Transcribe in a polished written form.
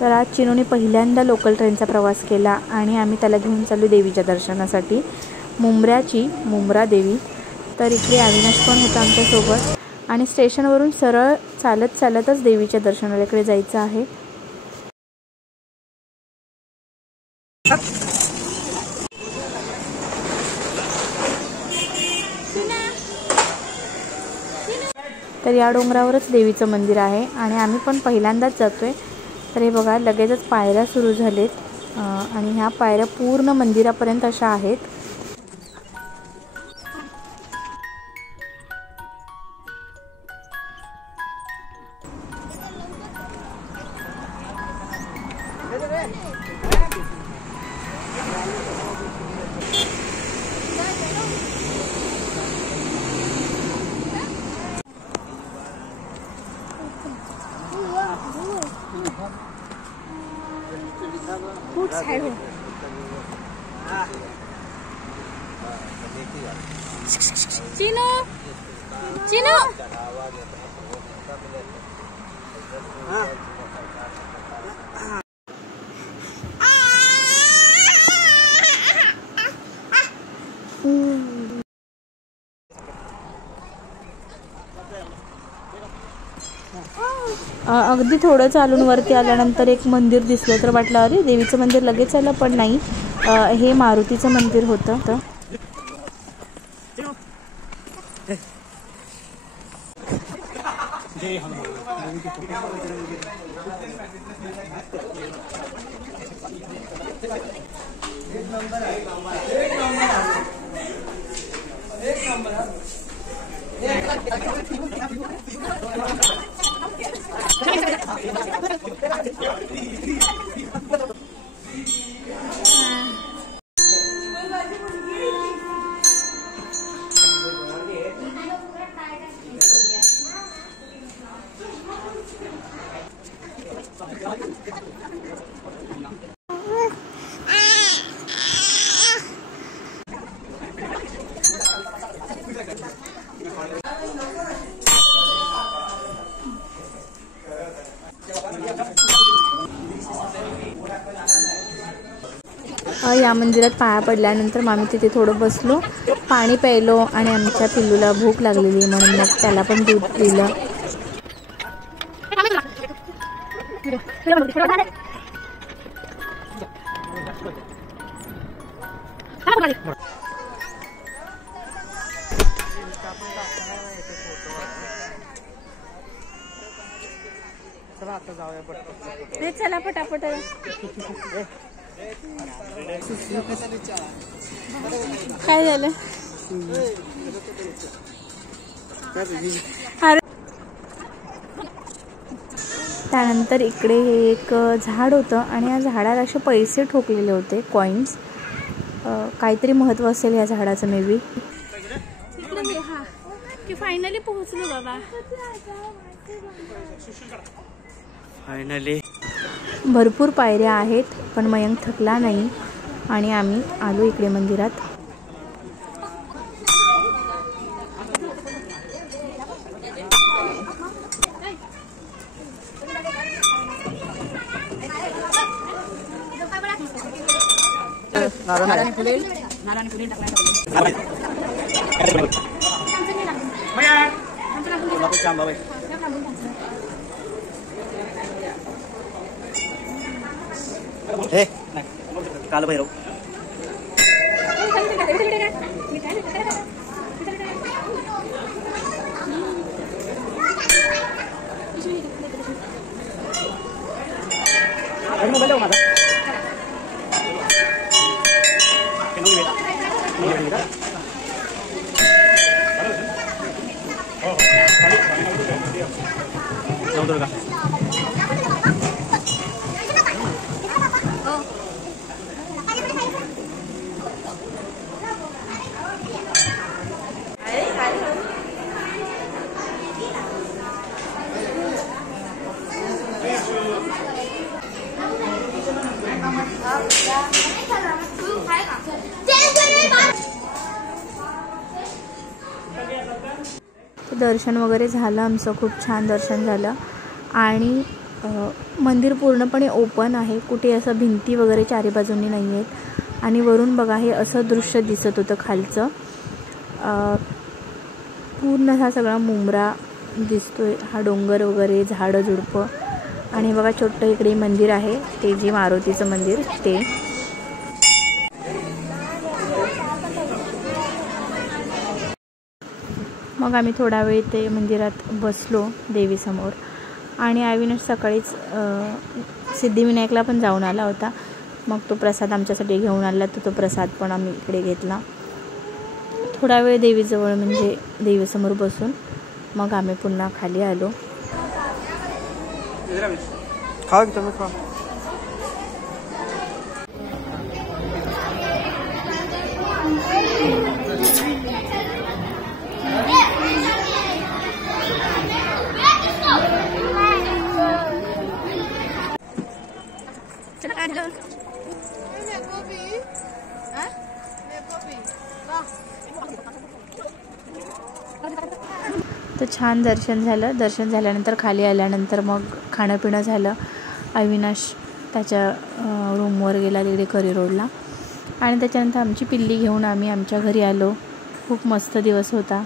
तर आज चिनूने पहिल्यांदा लोकल ट्रेनचा प्रवास केला आणि आम्ही त्याला घेऊन चाललो देवीच्या दर्शनासाठी, मुंब्रा देवी। तर इकडे अविनाश पण होता आमच्यासोबत आणि स्टेशनवरून सरळ चालतच देवीच्या दर्शनाकडे जायचं आहे। तर या डोंगरावरच देवीचं मंदिर आहे आणि आम्ही पण पहिल्यांदाच जातोय। तर हे बघा लगेचच पायऱ्या सुरू झालेत आणि ह्या पायऱ्या पूर्ण मंदिरापर्यंत अशा आहेत। चिनू अगदी थोडं चालून वरती आल्यानंतर एक मंदिर दिसलं तर वाटलं अरे देवीचं मंदिर लगेच आलं, पण नाही, हे मारुतीचं मंदिर होतं। या मंदिरात पाया पडल्यानंतर आम्ही तिथे थोडं बसलो, पाणी प्यायलो आणि आमच्या पिल्लूला भूक लागलेली म्हणून मग त्याला पण दूध दिलं। चला पटापट काय झालं? त्यानंतर इकडे हे एक झाड होतं आणि या झाडाला असे पैसे ठोकलेले होते, कॉइन्स, काहीतरी महत्व असेल या झाडाचं मे बी। फायनली पोहोचलो बाबा, फायनली। भरपूर पायऱ्या आहेत पण मयंक थकला नाही आणि आम्ही आलो इकडे मंदिरात। काल भैरव दर्शन वगैरे झालं आमचं, खूप छान दर्शन झालं आणि मंदिर पूर्णपणे ओपन आहे, कुठे असं भिंती वगैरे चारी बाजूंनी नाही आहेत. आणि वरून बघा हे असं दृश्य दिसत होतं खालचं. पूर्ण हा सगळा मुंब्रा दिसतोय, हा डोंगर वगैरे झाडं झुडपं. आणि बघा छोटं इकडे मंदिर आहे, ते जे मारुतीचं मंदिर ते. मग आम्ही थोडा वेळ ते मंदिरात बसलो देवीसमोर. आणि अविनाश सकाळीच सिद्धिविनायकला पण जाऊन आला होता. मग तो प्रसाद आमच्यासाठी घेऊन आला, तर तो प्रसाद पण आम्ही इकडे घेतला. थोडा वेळ देवीजवळ म्हणजे देवीसमोर बसून मग आम्ही पुन्हा खाली आलो. तर छान दर्शन झालं. दर्शन झाल्यानंतर खाली आल्यानंतर मग खाणं पिणं झालं. अविनाश त्याच्या रूमवर गेला तिकडे करी रोडला. आणि त्याच्यानंतर आमची पिल्ली घेऊन आम्ही आमच्या घरी आलो. खूप मस्त दिवस होता.